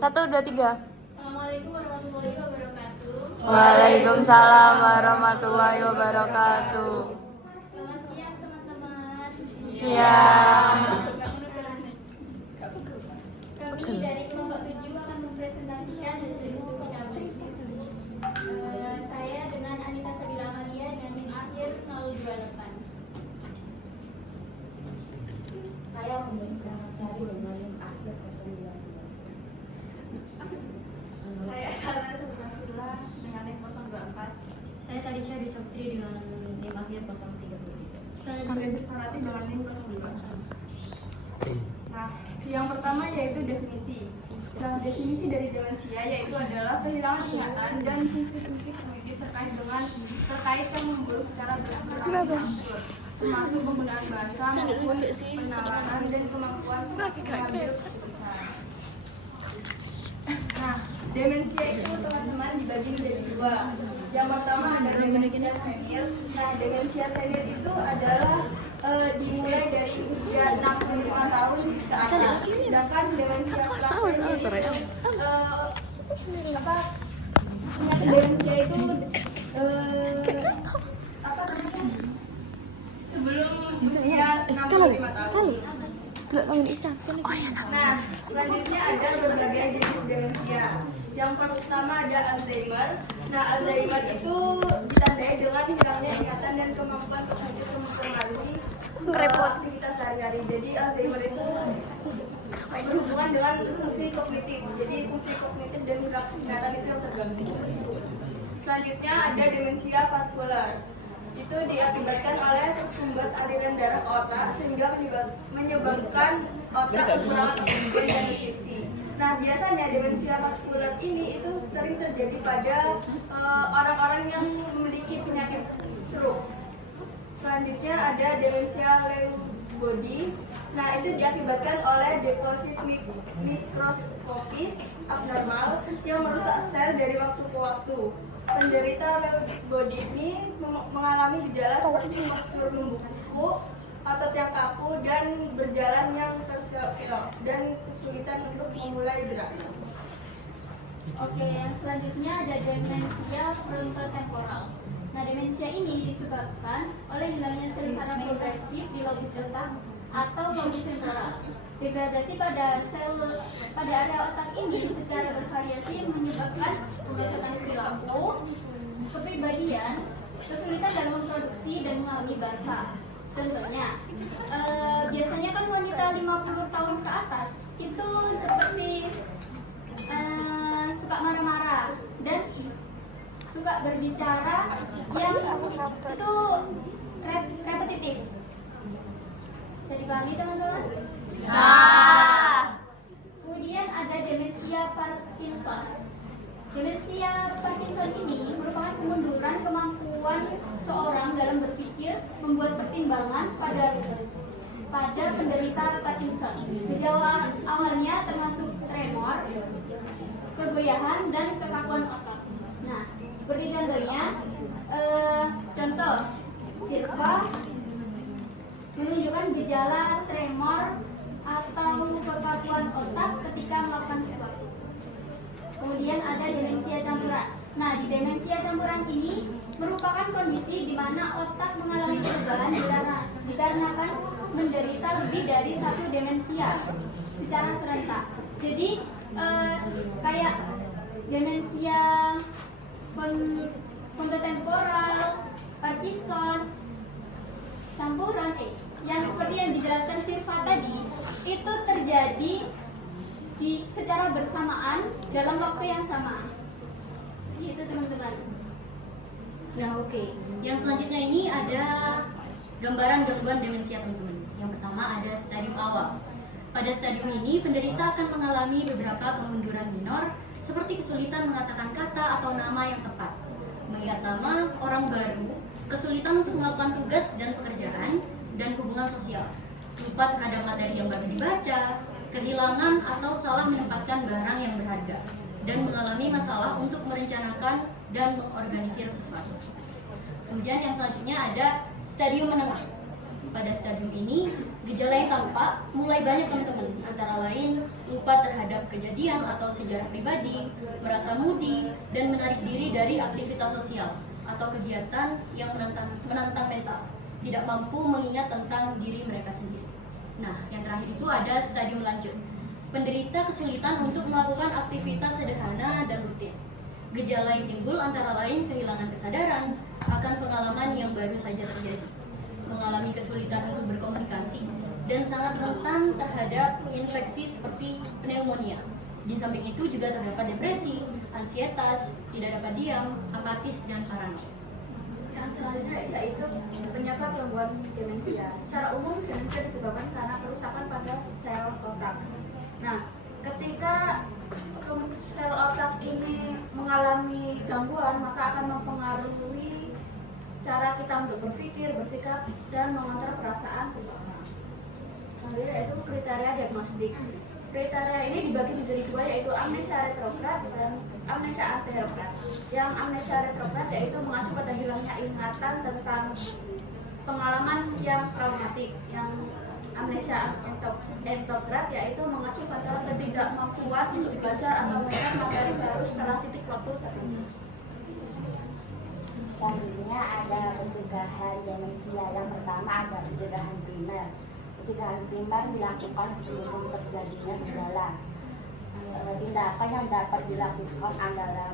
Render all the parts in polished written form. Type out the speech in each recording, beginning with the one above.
1, 2, 3. Assalamualaikum warahmatullahi wabarakatuh. Waalaikumsalam warahmatullahi wabarakatuh. Selamat siang teman-teman. Siang. Kami dari kelompok 7 akan mempresentasikan hasil diskusi kami. Saya dengan Anita Sabila Amalia dengan tim akhir 028. Saya memberikan Sari dengan tim akhir 022. Saya Sarah Sultanfillah dengan tim 024. Saya Sadisha Disa Putri dengan tim akhir 033. Saya Grace Farati dengan tim 02. Nah, yang pertama yaitu definisi. Nah, definisi dari demensia yaitu adalah kehilangan ingatan dan fungsi-fungsi kognitif terkait yang memburuk secara berangsur-angsur, termasuk penggunaan bahasa maupun penalaran dan kemampuan mengambil keputusan. Nah, demensia itu teman-teman dibagi menjadi dua. Yang pertama ada demensia senior. Nah, demensia senior itu adalah dimulai dari usia 65 tahun ke atas. Sedangkan demensia prasenil penyakit demensia itu sebelum usia 65 tahun. Nah, selanjutnya ada berbagai jenis demensia. Yang pertama ada Alzheimer. Nah, Alzheimer itu ditandai dengan hilangnya ingatan dan kemampuan kognitif mempengaruhi aktivitas sehari-hari. Jadi Alzheimer itu berhubungan dengan fungsi kognitif. Jadi fungsi kognitif dan ingatan itu yang terganggu. Selanjutnya ada demensia vaskular. Itu diakibatkan oleh tersumbat aliran darah ke otak sehingga menyebabkan otak kekurangan oksigen dan nutrisi. Nah, biasanya demensia vaskular ini itu sering terjadi pada orang-orang yang memiliki penyakit stroke. Selanjutnya ada demensia Lewy body. Nah, itu diakibatkan oleh deposit mikroskopis abnormal yang merusak sel dari waktu ke waktu. Penderita Lewy body ini mengalami gejala seperti postur membungkuk, otot yang kaku, dan berjalan yang tersiok-siok, dan kesulitan untuk memulai gerak. Oke, yang selanjutnya ada demensia frontotemporal. Nah, demensia ini disebabkan oleh hilangnya sel saraf progresif di lobus otak atau lobus temporal. Degradasi pada area otak ini secara bervariasi menyebabkan kerusakan perilaku, kepribadian, kesulitan dalam memproduksi dan mengalami bahasa. Contohnya, biasanya kan wanita 50 tahun ke atas itu seperti suka marah-marah dan suka berbicara yang itu repetitif. Bisa dipahami teman-teman? Kemudian ada demensia Parkinson. Demensia Parkinson ini merupakan kemunduran kemampuan seorang dalam berpikir, membuat pertimbangan pada penderita Parkinson. Gejala awalnya termasuk tremor, kegoyahan, dan kekakuan otot. Nah, seperti contohnya, contoh Silva menunjukkan gejala tremor atau kekakuan otak ketika melakukan sesuatu. Kemudian ada demensia campuran. Nah, di demensia campuran ini merupakan kondisi di mana otak mengalami perubahan dikarenakan menderita lebih dari satu demensia secara serentak. Jadi kayak demensia frontotemporal, Parkinson, campuran, yang seperti yang dijelaskan Silva tadi, itu terjadi secara bersamaan dalam waktu yang sama. Itu teman-teman. Nah, oke. Yang selanjutnya ini ada gambaran gangguan demensia, teman-teman. Yang pertama ada stadium awal. Pada stadium ini, penderita akan mengalami beberapa kemunduran minor, seperti kesulitan mengatakan kata atau nama yang tepat, mengingat nama orang baru, kesulitan untuk melakukan tugas dan pekerjaan, dan hubungan sosial, lupa terhadap materi yang baru dibaca, kehilangan atau salah menempatkan barang yang berharga, dan mengalami masalah untuk merencanakan dan mengorganisir sesuatu. Kemudian yang selanjutnya ada stadium menengah. Pada stadium ini, Gejala yang tampak mulai banyak teman-teman, antara lain lupa terhadap kejadian atau sejarah pribadi, merasa moody, dan menarik diri dari aktivitas sosial atau kegiatan yang menantang mental, tidak mampu mengingat tentang diri mereka sendiri. Nah, yang terakhir itu ada stadium lanjut. Penderita kesulitan untuk melakukan aktivitas sederhana dan rutin. Gejala yang timbul antara lain kehilangan kesadaran akan pengalaman yang baru saja terjadi, mengalami kesulitan untuk berkomunikasi, dan sangat rentan terhadap infeksi seperti pneumonia. Di samping itu juga terdapat depresi, ansietas, tidak dapat diam, apatis, dan parano. Yang selanjutnya yaitu penyebab gangguan demensia. Secara umum demensia disebabkan karena kerusakan pada sel otak. Nah, ketika sel otak ini mengalami gangguan, maka akan mempengaruhi cara kita untuk berpikir, bersikap, dan mengontrol perasaan seseorang. Selanjutnya yaitu kriteria diagnostik. Kriteria ini dibagi menjadi dua, yaitu amnesia retrograd dan amnesia anterograd. Yang amnesia retrograd yaitu mengacu pada hilangnya ingatan tentang pengalaman yang traumatik. Yang amnesia entrograd yaitu mengacu pada ketidakmampuan untuk belajar atau mengingat materi baru setelah titik waktu tertentu. Selanjutnya ada pencegahan demensia. Yang pertama ada pencegahan primer. Pencegahan primer dilakukan sebelum terjadinya gejala. Tindakan yang dapat dilakukan adalah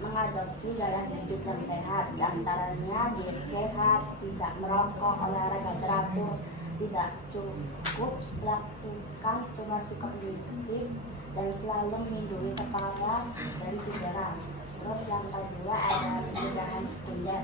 mengadopsi gaya hidup yang sehat, diantaranya diet sehat, tidak merokok, olahraga teratur, tidak cukup lakukan stimulasi kognitif, dan selalu melindungi kepala dari cedera. Terus yang kedua ada pencegahan sekunder.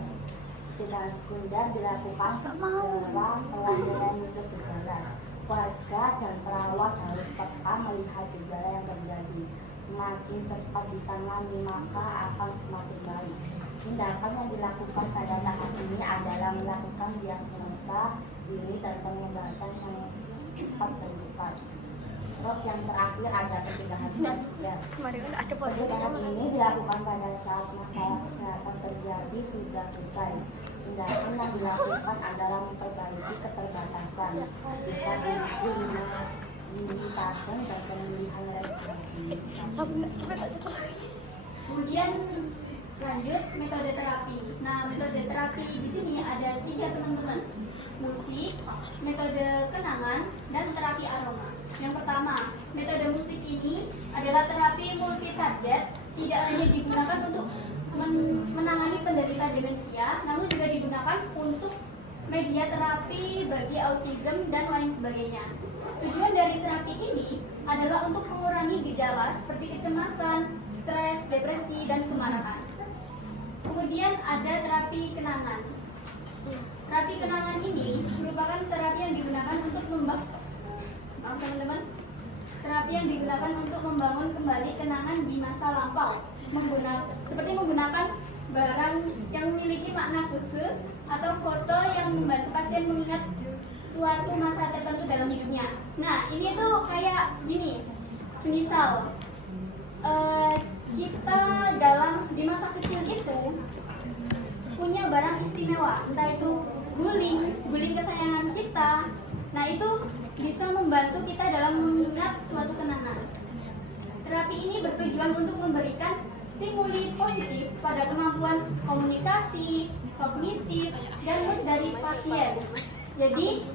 Pencegahan sekunder dilakukan setelah mulai muncul gejala. Warga dan perawat harus peka melihat gejala yang terjadi. Semakin cepat ditangani maka akan semakin baik. Tindakan yang dilakukan pada tahap ini adalah melakukan diagnosa dini dan pengobatan yang cepat dan cepat. Terus yang terakhir ada pencegahan sekunder. Pencegahan ini dilakukan pada saat masalah kesehatan terjadi sudah selesai. Tindakan yang dilakukan adalah memperbaiki keterbatasan, bisa menuju limitasen dan pemilihan regenerasi. Kemudian lanjut metode terapi. Nah, metode terapi di sini ada 3 teman-teman: musik, metode kenangan, dan terapi aroma. Yang pertama, metode musik ini adalah terapi multi target, tidak hanya digunakan untuk menangani penderita demensia, namun juga digunakan untuk media terapi bagi autism dan lain sebagainya. Tujuan dari terapi ini adalah untuk mengurangi gejala seperti kecemasan, stres, depresi, dan kemarahan. Kemudian ada terapi kenangan. Terapi kenangan ini merupakan terapi yang digunakan untuk membangun kembali kenangan di masa lampau, seperti menggunakan barang yang memiliki makna khusus atau foto yang membantu pasien mengingat suatu masa tertentu dalam hidupnya. Nah, ini tuh kayak gini, semisal kita di masa kecil itu punya barang istimewa, entah itu guling kesayangan kita. Nah, itu bisa membantu kita dalam mengingat suatu kenangan. Terapi ini bertujuan untuk memberikan stimuli positif pada kemampuan komunikasi, kognitif, dan mood dari pasien. Jadi,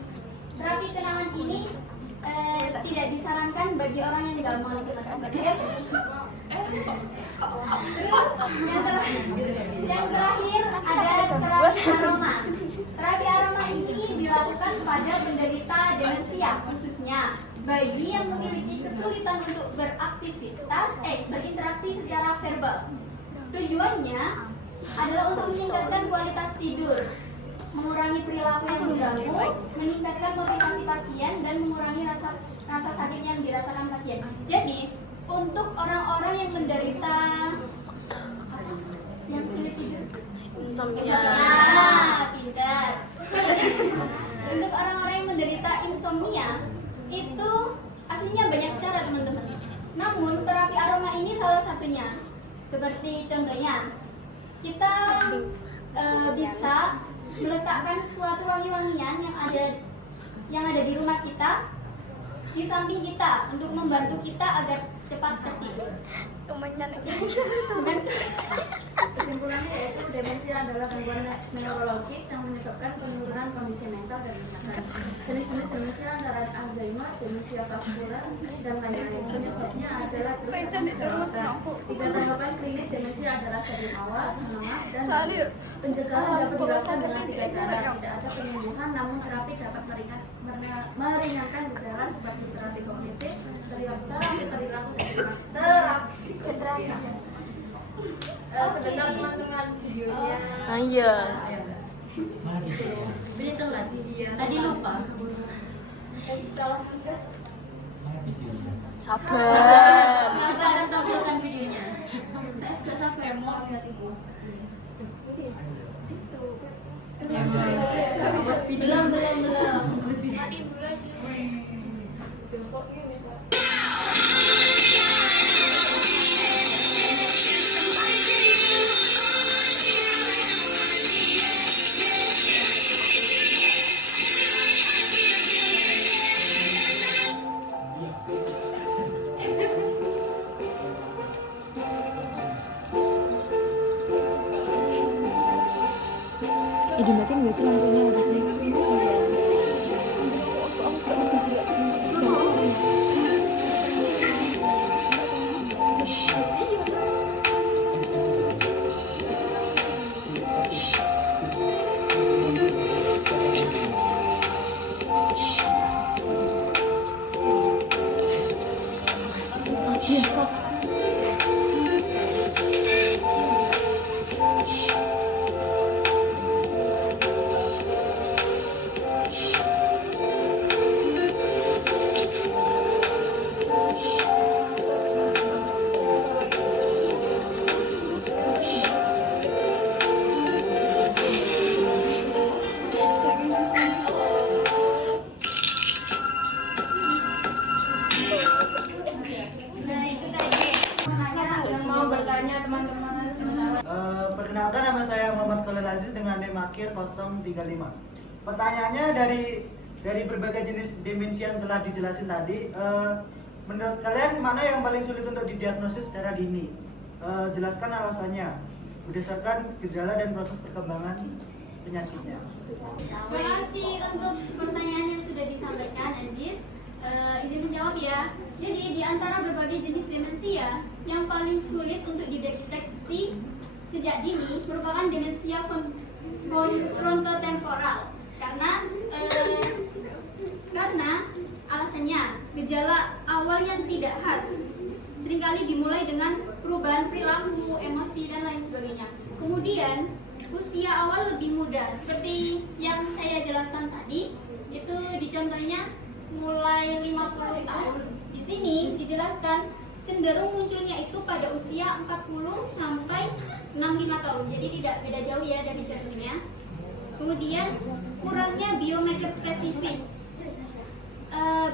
terapi kenangan ini tidak disarankan bagi orang yang gampang terus yang terakhir ada terapi aroma. Terapi aroma ini dilakukan pada penderita demensia, khususnya bagi yang memiliki kesulitan untuk berinteraksi secara verbal. Tujuannya adalah untuk meningkatkan kualitas tidur, mengurangi perilaku yang mengganggu, meningkatkan motivasi pasien, dan mengurangi rasa sakit yang dirasakan pasien. Jadi, untuk orang-orang yang menderita yang sulit tidur, insomnia, tidak. Untuk orang-orang yang menderita insomnia, itu aslinya banyak cara, teman-teman. Namun, terapi aroma ini salah satunya. Seperti contohnya, kita bisa meletakkan suatu wangi-wangian yang ada yang ada di rumah kita, di samping kita untuk membantu kita agar cepat tertidur. Bukan? Kesimpulannya yaitu demensia adalah gangguan neurologis yang menyebabkan penurunan kondisi mental dan ingatan. Jenis-jenis demensia antara Alzheimer, demensia vaskular, dan lain-lain. Penyebabnya adalah kerusakan sel otak. Tiga tahapan klinis demensia adalah stadium awal, menengah, dan lanjut. Pencegahan dapat dilakukan dengan 3 cara. Tidak ada penyembuhan, namun terapi dapat meringankan gejala seperti terapi kognitif, terapi perilaku, dan terapi psikoterapi. Sebentar teman-teman videonya. Iya. Sebenarnya telat. Tadi lupa. Salah aja. Sabar. Sabar, tampilkan videonya. Saya juga sabar mau lihat ibu. Belum. Dimatiin nggak sih lampunya harusnya? Nah, itu tadi. Yang mau bertanya teman-teman. Perkenalkan, nama saya Muhammad Khalil Aziz dengan NIM akhir 035. Pertanyaannya dari berbagai jenis demensia yang telah dijelasin tadi, menurut kalian mana yang paling sulit untuk didiagnosis secara dini? Jelaskan alasannya berdasarkan gejala dan proses perkembangan penyakitnya. Terima kasih untuk pertanyaan yang sudah disampaikan, Aziz. Izin menjawab ya. Jadi di antara berbagai jenis demensia, yang paling sulit untuk dideteksi sejak dini merupakan demensia frontotemporal. Karena alasannya gejala awal yang tidak khas seringkali dimulai dengan perubahan perilaku, emosi, dan lain sebagainya. Kemudian usia awal lebih muda, seperti yang saya jelaskan tadi, itu dicontohnya mulai 50 tahun. Di sini dijelaskan cenderung munculnya itu pada usia 40 sampai 65 tahun. Jadi tidak beda jauh ya dari contohnya. Kemudian kurangnya biomarker spesifik.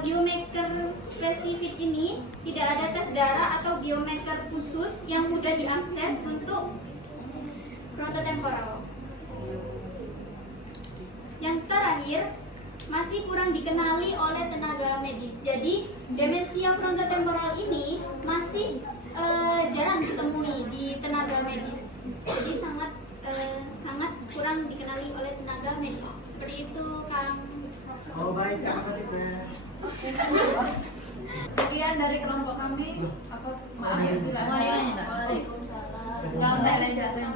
Biomarker spesifik ini tidak ada tes darah atau biomarker khusus yang mudah diakses untuk frontotemporal. Yang terakhir, masih kurang dikenali oleh tenaga medis. Jadi demensia frontotemporal ini masih jarang ditemui di tenaga medis. Jadi sangat kurang dikenali oleh tenaga medis. Seperti itu, Kang. Oh baik, terima kasih Teh. Sekian dari kelompok kami. Maaf ya, Waalaikumsalam. Waalaikumsalam.